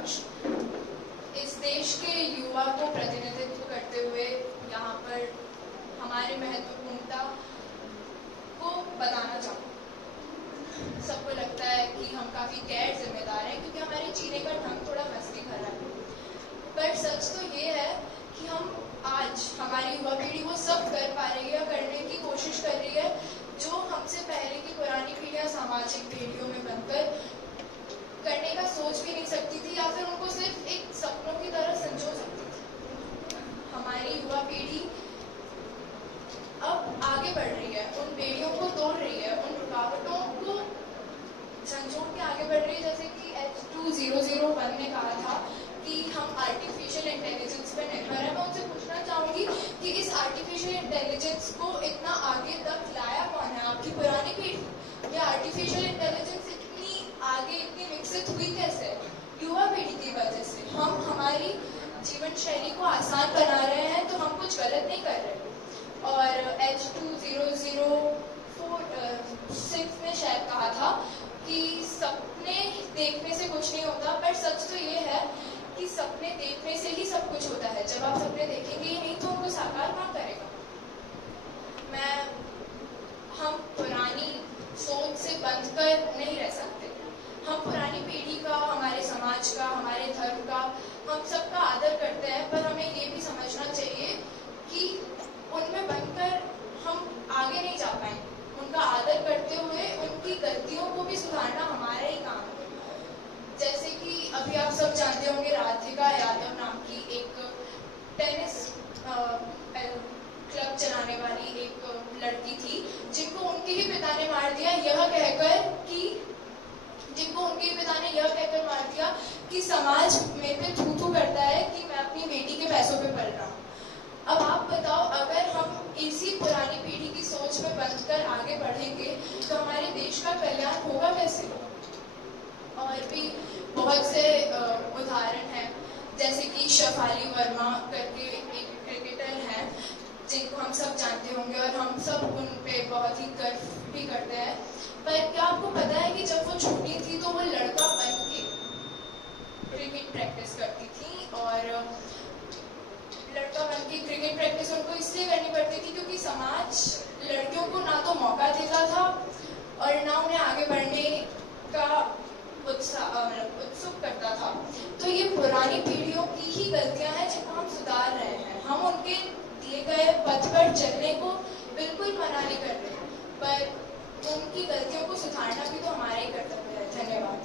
अध्यक्ष, इस देश के युवा को प्रतिनिधित्व करते हुए यहाँ पर हमारी महत्वपूर्णता को बताना चाहूँ। सबको लगता है कि हम काफ़ी गैर जिम्मेदार हैं क्योंकि हमारे जीने का ढंग थोड़ा मस्ती भरा है, पर सच तो ये है कि हम आज हमारी युवा पीढ़ी वो सब कर पा रही है, करने की कोशिश कर रही है जो हमसे पहले की पुरानी पीढ़ियाँ सामाजिक पीढ़ियों में बनकर करने का सोच भी नहीं सकती थी या फिर उनको सिर्फ एक सपनों की तरह संजो सकती थी। हमारी युवा पीढ़ी अब आगे बढ़ रही है, उन बेड़ियों को तोड़ रही है, उन रुकावटों को झंझोड़ के आगे बढ़ रही है। जैसे कि H2001 ने कहा था कि हम आर्टिफिशियल इंटेलिजेंस पर निर्भर है। मैं उनसे पूछना चाहूँगी कि इस आर्टिफिशियल इंटेलिजेंस को इतना आगे तक लाया कौन है? आपकी पुरानी पीढ़ी। या आर्टिफिशियल इंटेलिजेंस इतनी आगे, इतनी विकसित हुई कैसे? युवा पीढ़ी की वजह से। हम हमारी जीवन शैली को आसान बना रहे हैं तो हम कुछ गलत नहीं कर रहे। और H2006 ने शायद कहा था कि सपने देखने से कुछ नहीं होता, पर सच तो ये है कि सपने देखने से ही सब कुछ होता है। जब आप सपने देखेंगे ही नहीं तो उनको साकार कौन करेगा? हम पुरानी सोच से बंध कर नहीं रह सकते। हम पुरानी पीढ़ी का, हमारे समाज का, हमारे धर्म का, हम सबका आदर करते हैं, पर हमें ये भी समझना चाहिए कि उनमें बनकर हम आगे नहीं जा पाएंगे। उनका आदर करते हुए उनकी गलतियों को भी सुधारना हमारा ही काम है। जैसे कि अभी आप सब जानते होंगे, राधिका यादव नाम की एक टेनिस क्लब चलाने वाली एक लड़की थी जिनको उनके ही पिता ने मार दिया, यह कहकर कि समाज मेरे पे थू करता है कि मैं अपनी बेटी के पैसों पे पल रहा हूँ। अब आप बताओ, अगर हम इसी पुरानी पीढ़ी की सोच में बंध कर आगे बढ़ेंगे तो हमारे देश का कल्याण होगा कैसे? और भी बहुत से उदाहरण हैं, जैसे कि शेफाली वर्मा करके एक क्रिकेटर हैं जिनको हम सब जानते होंगे और हम सब उन पे बहुत ही गर्व भी करते हैं। पर क्या आपको पता है कि जब वो छोटी थी तो वो लड़का बन के क्रिकेट प्रैक्टिस करती थी, और लड़का बन के क्रिकेट प्रैक्टिस उनको इसलिए करनी पड़ती थी क्योंकि समाज लड़कियों को ना तो मौका देता था और ना उन्हें आगे बढ़ने का उत्सुक करता था। तो ये पुरानी पीढ़ियों की ही गलतियां हैं जिनको हम सुधार रहे हैं। हम उनके दिए गए पथ पर चलने को बिल्कुल मना नहीं कर रहे, पर उनकी गलतियों को सुधारना भी तो हमारा ही कर्तव्य है। धन्यवाद।